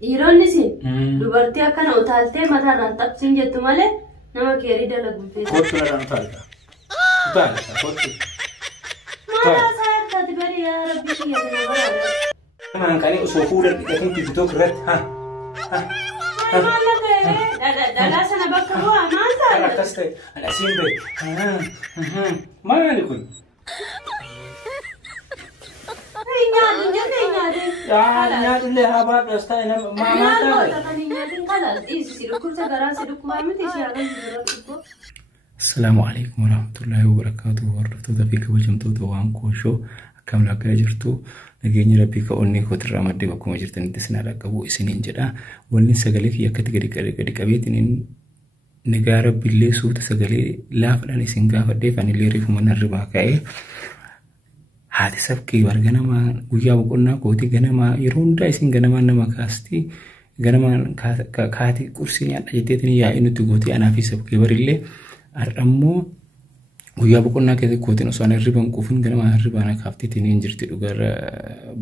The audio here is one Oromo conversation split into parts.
Iroonisi dubartii akkana utaaltee mataarraan xabsiin jettu malee nama keerii dalaguun fe'e. Kottu na dhaan utaalta. Utaalta kottu. Maala saayirtaati bari yaa rabbii kiyya kana baraadha. Namaan kanii osoo fuudhan dhiqatiin tiktook irratti Maala ta'e dhagaa sana bakka bu'aa maal ta'a? akkas ta'e ani asiin bahe maali kun? Nyaatullee haa baadhu as ta'e maamaa taa'e. Assalaamu alaikum warahmatullahi wabarakatuh. Hordoftoota fi kabajamtoota waan kooshoo akkam lakkaa jirtu nageenya rabbii ka onnee kootirraa maddee bakkuma jirtanitti sinaa dhaqqabu isiniin jedha. Wanni sagalee kiyya akkatti gadi qabeetiin nagaa rabbiillee suuta sagalee laafadhaan isin gaafadheef anillee reefuma narribaa ka'ee haati sabkii warganama guyyaa boqonnaa kootii ganama yeroo hundaa isin ganamaan nama kaasti ganamaan kaati qursii nyaadha jetteetiin yaa'ii nutti gootii anaa fi sabkii barillee har'ammoo guyyaa boqonnaa keessatti kootiin osoo ana hirriban quufin ganama hirribaan kaaftiitiin hin jirti dhugarra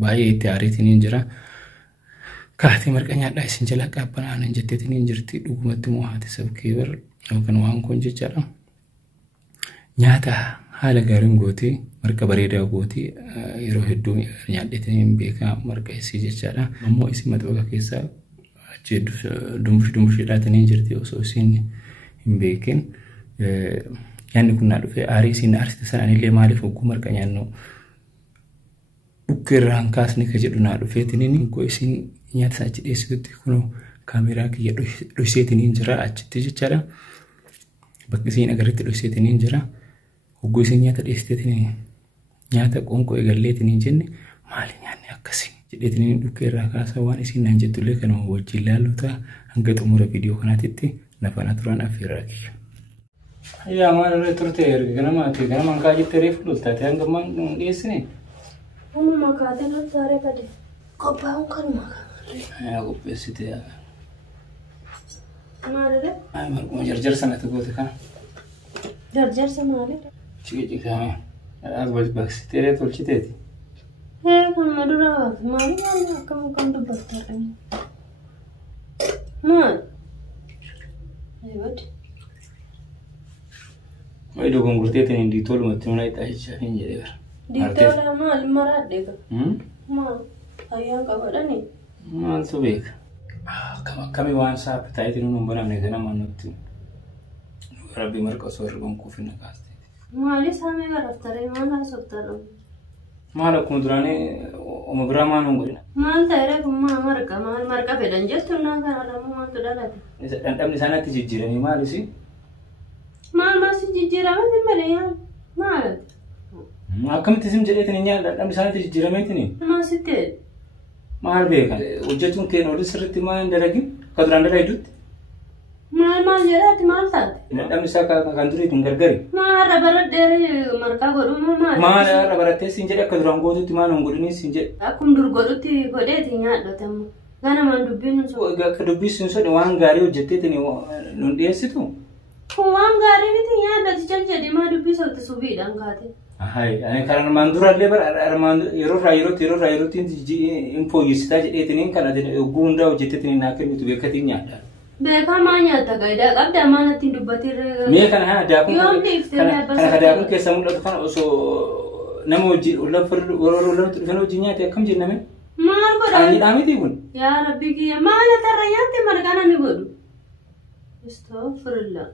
baay'ee itti aariitiin hin jira. Kaati marqa nyaadhaa isin jala qaabbanaan hin jetteetiin hin jirti dhugumatti moo haati sabkii bar yookaan waan kun jechaadha. Nyaata haala gaariin gootii marqa bareedaa gootii yeroo hedduu nyaadheetiin hin beekaa marqa isii jechaadha. Ammoo isin maxooqa keessaa achi dumbushiidhaatiin hin jirti osoo isin hin beekin. Nyaanni kun naa dhufee aarii isin aarsite sana anillee maaliif hogguu marqa nyaannu bukkeerraan kaasni ka jedhu naa dhufeetiin koo isin nyaata sana achi dhiyeessitutti kunoo kaameeraa kiyya dhokseetiin hin jira achitti jechaadha. Bakki isin agarritti dhokseetiin hin jira. Hogguu isin nyaata dhiyeessiteetiin nyaata qoonqoo eegalleetiin hin jenne maali nyaanni akkasii jedheetiin bukkeerraa kaasaa waan isin naan jettullee kanuma wajjin laalluta hanga xumura viidiyoo kanaatitti nafana turan affeerraa kiyya. Yaa maal irra turte ganamaati ganamaan kaa jettee reefu loltaate hanga maan dhiyeessine. Amma kaatee natti haaree gadi qophaa'uun kanuma kan. Yaa qopheessite yaa. Maalidha? Marquma jarjar sanatti goote kana. Jarjarsa maalidha? Ciqicame. As baksiteeree tolchiteeti. Kanuma dura maali nyaanni akkam dubbattaa maal? Eewwati. Mai dogon gurteetiin hin diitoolumatti mana itti ajjechaa hin jedheera. Diitoola maal maraadheega? Maal? Ayyaan qabadhani? Maaltu beeka? Akkamii waan saapitaayitiin nuun banamne ganamaan nutti rabbi marqa osoo hirriban kuufina kaasteeti. Maali saamee garaftaree maal haasoftaadha? Maal akkuma duraanii oma biraa maan hin godhina? Maal ta'eera gummaa marqa fedhan jettu naa kanarrammoo maaltu dhalate? Dhandhamni isaanitti jijjiiranii maalisi? Maal maasi jijjiiramati malee yaa maalati? Akkamitti isin jedheetiin nyaata dhandhamni isaanitti jijjiirameetiin? Maasitti? Maal beekan? Hojjetuun keenya olii sirriitti maal hin dalagin? Akka duraan dalagdutti? Maal jedhaati maal taate? Dhandhamni isaa kan duriitiin gargari? Maal har'a baradheeri marqaa godhumoo maali? Maal har'a barattee siin jedhe akka duraan gootutti maal hin godhiniis siin jedhe? Akkuma dur godhutti godheeti nyaadhatamu. Ganamaan dubbiin nun sun. Akka dubbii sun sodhe waan gaarii hojjetteetiin nun dhiyeessitu? Waan gaarii miti nyaadhati jaljedhe maa dubbii sotti subiidhaan kaate. Ani kan armaan durallee yeroo yerootti hin fooyyessitaa jedheetiin kan oguu hundaa hojjetteetiin naa kennitu beekatiin nyaadha. Beekaa maa nyaata gaayidaa qabda amaanatti hin dubbatirree. Mee kana daakun keessa mul'atu kana osoo nama wajjin walitti dhufan wajjin nyaate akkam jenname? Maal godha? Qaaniidhaa miti kun? Yaa rabbii kiyya maal atarra nyaatte marqana ni godhu? Astaghfirullah.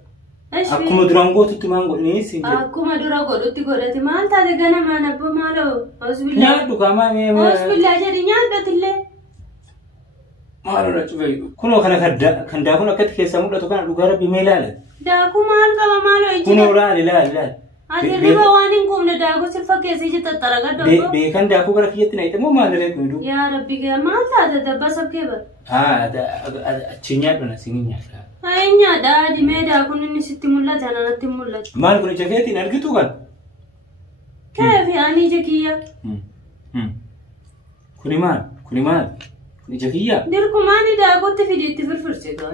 Akkuma duraan gootutti maan godhanii siin jedhe? Akkuma dura godhutti godhate maal taate ganamaan abbo maaloo? Nyaadhu qaamaa mee Hospitaalaa jedhi nyaadhatillee. Maaloo na cufee kunoo kana kan daakun akkatti keessaa mul'atu kana dhugaa rabbi mee ilaala? Daakuu maal qaba maaloo ijji? Kunoo ilaali. Ati riba waan hin qubne daakuu si fakkeessa iji xaxxaraga dabbo. Beekan daakuu gara kiyyatti na hidhamoo maal irree kun? Yaa rabbi kiyya maal taate dabba sabkee bara? Achi nyaadhu na siin nyaadha. Nyaadha adimee daakun inni sitti mul'ate ananatti mul'atu. Maal kun ija keetiin argitu kan? Keefi ani ija kiyya. Kuni maal? Kun ija kiyya? Dirqumaani daakutti fidiitti firfirsitu.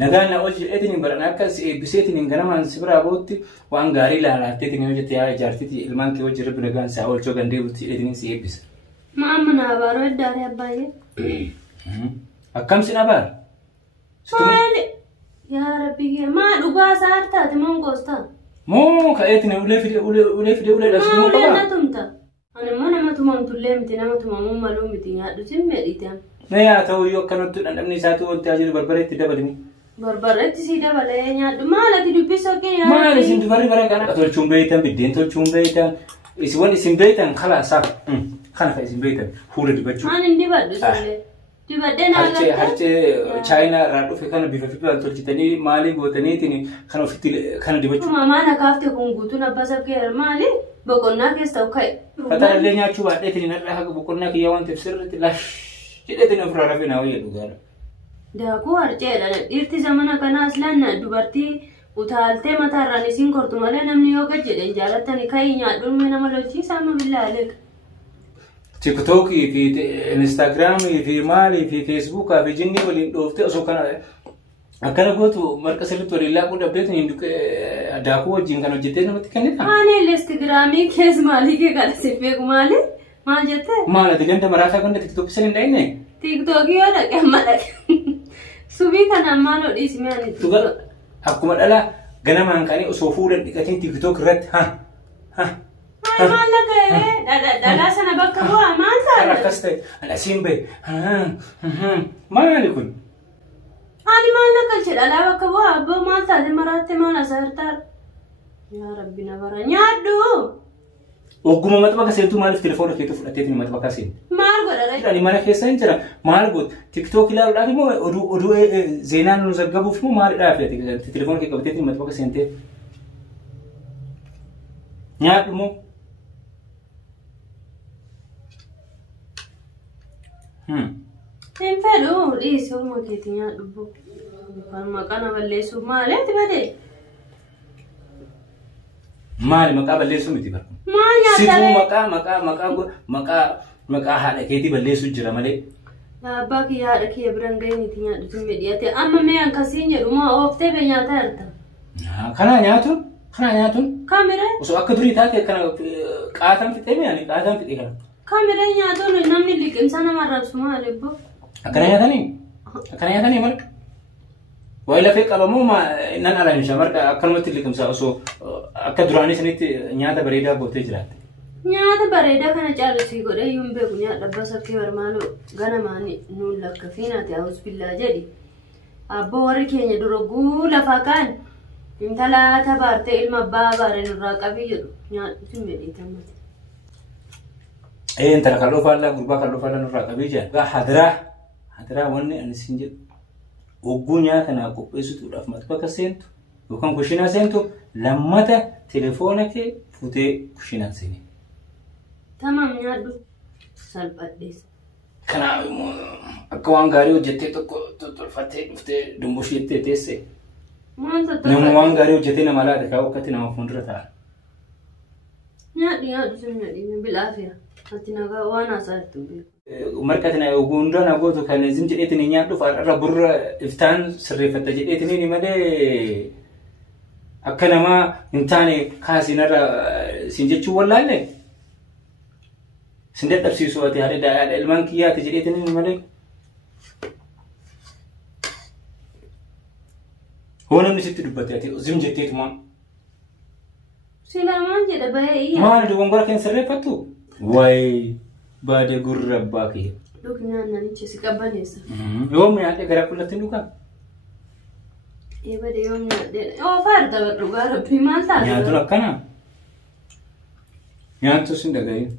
Nagaan na oolchi jedheetiin baran akka si eebbiseetiin ganamaan si biraa bootti waan gaarii ilaalaatteetiin hojjette yaa ijaartitti ilmaan kee wajjin rabbi nagaan isaa oolchoo gandee bulti jedheetiin si eebbisa. Maamma naa baaroo eddaaree abbaayee. أكم سنة بار يا ربي ما لقى سارتا تمام قصتا مو كأيتنا ولا في ما ولا نتمتا أنا ما تمام تلهم تنا ما تمام معلوم بتيجي هذا سمع إيتام نيا تو يو كانوا أمني ساتو أنت أجل بربرة تدبرني بربرة تسيدا بالenya ما lagi dubisa ke ya ما لازم تبرر كنا أتول شوم بيتان بدين تول شوم بيتان إسوان اسم بيتان خلاص صار خلاص اسم بيتان هو اللي دبچو ما نندي بعد سؤال dibadden harce China radu fe kana bifa fipa tolchitani mali gotani tini kana fitil kana dibachu mama na kafte kungutu na basa ke mali bokonna ke staukai fatara le nyachu ba detini na ha bokonna ke yawan tafsirti la jedetini frara fe na waye dugara da ko harce da irti zamana kana aslan na dubarti utaalte mata ranisin kortu male namni yoga jedhen jaalatani kai nyaadun mena malochi sama billahi تيك توك في انستغرام في مالي في فيسبوك في جني ولين دوفت اسو كان اكن غوتو مركز لتوري لا قد ابديت ندك داكو جين كانوا جتين متكني انا الانستغرامي كيس مالي के गल से पे गुमाले मां जते माला दिगंत मराठा कन tick tock से नहीं नहीं टिक टॉक ही वाला क्या माला सुबी का नाम मानो इस में नहीं तो आपको मडला गना मान कानी उसो फूल दिकतिन टिक टॉक रत हा ما لك ده لا سنة بكر هو ما صار أنا كستي أنا سيمبي ما لكم أنا ما لك الشيء لا بكر هو أبو ما صار مرات ما نزارتار يا ربي نبرا نيادو وقوم ما تبغى سيرتو مال في تلفونك كيف تفتحتني ما تبغى سين ما أقول لك يعني ما نكيس إنترا ما أقول تيك توك لا ولا مو أدو زينان نزقبو في مو ما لا في تلفونك كيف تفتحتني ما تبغى سينتي نيادو مو فلو ليس هو ما كيتني أدبو فما كان بلسوا ما لا تبدي ما لما قابل ليسوا متبر ما سيبو مكا هذا كيتي بلسوا جرا مالي لا باقي يا ركي برنجيني تنيا دتم مدياتي أما ما ينكسين يروما أوفتة بيناتا أرتا خنا نياتون كاميرا وسو أكدوري تاكي كنا قاتم في تيمي يعني قاتم في تيكنا كاميرا نياتون نمني اللي إنسان ما رأسمه عليه أكنا يا مالك وإلا فيك أبا مو ما نان على إنشاء مرك أكلمت اللي كم سأسو أكدراني سنيت نياتا بريدا بوتيجرات نياتا بريدا كنا جالسي قولي يوم بيكو نياتا بسكي ورمانو غانا ماني نول لك فينا تأوز بالله جدي أبو وركيني درقو لفاكان انتلا تبارت إلما بابا رنراقا بيجدو نياتا سميري تمت انت لكالو فالا غربا كالو فالا نراقا بيجا حضرا وني أنا سنجد وقونيا كنا قبيسو تقول مطبخ سنتو وكان كوشينا سنتو لما تليفونك فوتي كوشينا سيني تمام نادو سالبات ديس كنا أكوان غاريو جتة تلفتي فتي دمبوشي تيسي ما أنت نموان غاريو جتة نمالا دكاو كتي نمافون رتا نادو سمعني بالعافية أتنا وانا صارت بي ومركتنا وقوندنا قوتو كان زين جئتني نيادو فارا بر افتان سرفت جئتني نمالي أكنا ما انتاني كاسي نرى سنجتشو ولا لي سندت تفسيسواتي هذه دا المانكيات جئتني نمالي هو نمني ست دبتاتي زين جئتي ما سلامان جدا باي ما ندو وانغرا كان سرفتو واي بعد غرب باكي لكن أنا نيجي سكابانيس يوم يعني غير كل تنوكا إيه بعد يوم نادين أو فرد بروجا ربي ما تعرف يعني تقول كنا يعني توسين دعاي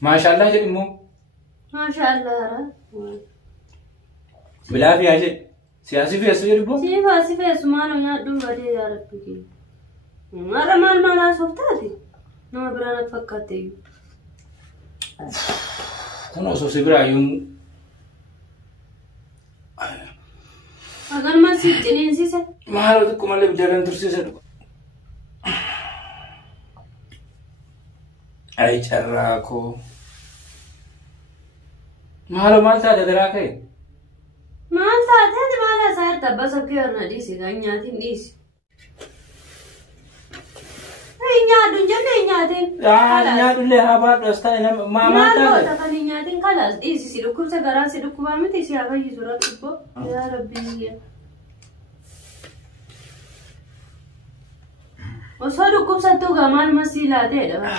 ما شاء الله جد مو ما شاء الله را بلا في أجل سياسي في أسير بو سياسي في أسمانو يادو بعد يا ربي مرة ما لا سوفتاتي نما برانا فكرتي كنا أسوسي برايوم أگر ما سيجنين سيسه ما هذا تكمل اللي بجالن ترسيسه أي شراكو ما هذا ما تاجه دراكه ما تاجه ما لا صار تبى سبكي ورنا ديسي غنياتي ديسي nyaadhu jenne nyaatin. Nyaadhu illee haa baadhu as taa'e nama maamaa taa'e. Maal goota kan nyaatin kalaas dhiisi si dhukkubsa garaa si dhukkubaa miti si haa fayyisu rakkibbo. Yaa rabbi. Osoo dhukkubsattuu gamaan masii laateedha.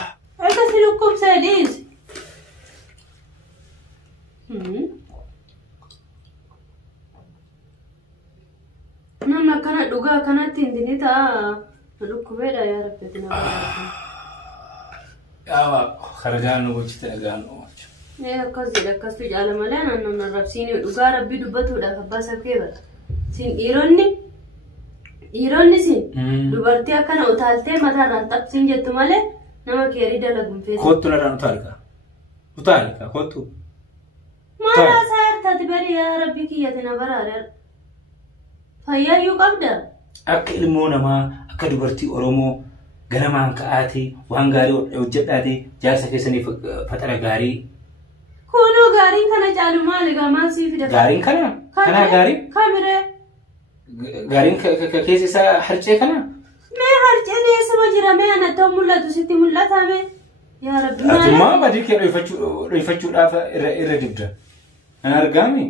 Akka si dhukkubsee dhiisi. Namni akkana dhugaa akkanatti hin dini ta'a. Dhukkubeedha yaa rabbi na Yaa khargaan nu gochite dhagaan nu gochu. Akkasii jaala malee naannoon rabsiin dhugaa rabbi dubbatuudhaaf abbaa sakkee bara. Siin dhiironni siin dubartii akkana utaaltee mataarraan xabsiin jettu malee nama keerii dalaguun feetu. Kottu narraan utaalika kottu. Maal saartaati bari yaa rabbi kiyyate na baraare. Fayyaayyuu qabda. Akka ilmoo namaa akka dubartii Oromoo ganamaan ka'aati waan gaarii hojjedhaati jaarsa keessaniif fatara gaarii. Kunoo gaariin kana caalu maali gamaan sii fida? Gaariin kana? Kanaa gaarii? Kamiree? Gaariin keessa isaa harcee kana? Mee harceen eessuma jira mee anatoo mul'atu sitti mul'atame? Yaa rabbi maali? Atummaa badii kee dho'ifachuudhaaf irra dibda. An argaami?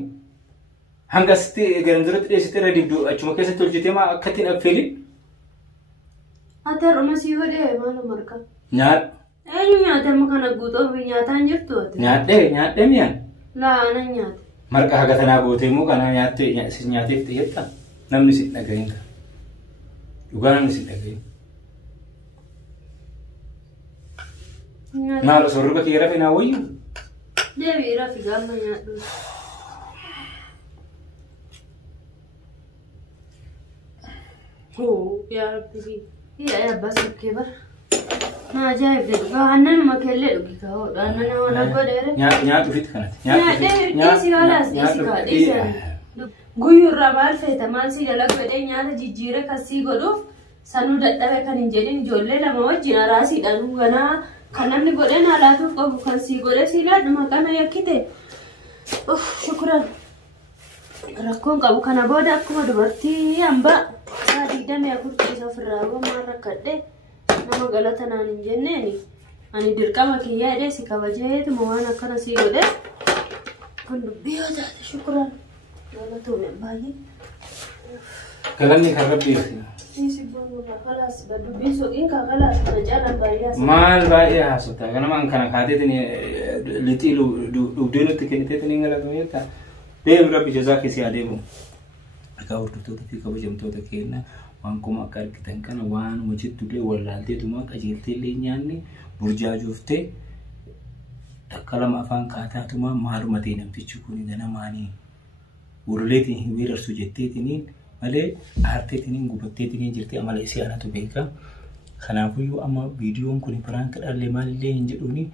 Hanga asitti garan duratti dhiyeessite irra dibdu achuma keessatti hojjetee maa akkattiin affeeli? Ati har'uma sii godhee maaloo marqa? Nyaadhu. Eenyu nyaatama kana guutuuf nyaataan jirtu ati? Nyaadhee miyaan? Laana nyaate. Marqa haga tanaa gootee moo kana nyaateef xiyyeetta? Namni si dhagahin ka. Dhugaa namni si dhagahin. Maal sorba kee rafe naa wayyu? Deebii rafi gaama nyaadhu. Yaa rabbi. Yaa abbaa sakkee bara. Naa ajaa'ibde dhugaa aannan makeellee dhugi kaa'oodha. Aannan wala godheere. Nyaadhu fit kanatti. Nyaadhee dhiisi haalaas dhiisi kaa dhiisi. Guyyurraa maal feeta maal sii dalaggodhee nyaata jijjiire kan sii godhuuf sanuu dadhabe kan hin jedhin ijoollee lama wajjin araasiidhaan ganaa kan namni godhee naalaatuuf qabu kan sii godhee sii laadhu maqana yakkite. Shukuran. Rakkoon qabu kana booda akkuma dubartii hambaa saadii damee kurtiisa ofirraa maal rakkadhe nama galata naan hin jenneeni ani dirqama kiyyaa jedhee si kabajeetuma waan akkana sii godhe kun dubbii yoo taate shukuran galatuun baay'ee. Galanni kan rabbiiti. Isi boonuma kalaas dubbii soqiin kan kalaas kana jaalan baay'ee. Maal baay'ee haasofta ganamaan kana kaateetiin lixii dhugdee nutti kenniteetiin galatu jettaa. Deem rabbi jazaa keessi adeemu. Akka hordoftoota fi kabajamtoota keenya waan kuma akka argitan kana waan hojjettullee wallaalteetuma qajeelteellee nyaanni burjaajuuftee takka lama afaan kaataatuma maaluma ta'e namtichi kun ganamaanii uruleetiin hin weerarsu jetteetiniin malee aarteetiniin gubatteetiniin jirti amala isii anatu beeka. Kanaafiyyuu amma viidiyoon kun piraanka dhallee maalillee hin jedhuuni.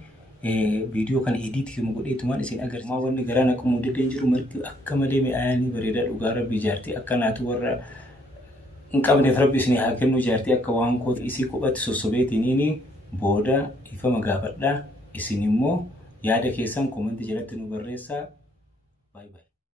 Video kan edit kimu godheetumaan isin agarsiisa wanni garaa naqamuu dandeen jiru marti akka malee mi'aayanii bareedaa dhugaa rabbi jaartii akka naatu warra hin qabneef rabbi isin haa kennu jaartii akka waan kooti isii kophatti sossobeetiniin booda ifama gaafadhaa isin immoo yaada keessan koomenti jalatti nu barreessaa. Bye bye.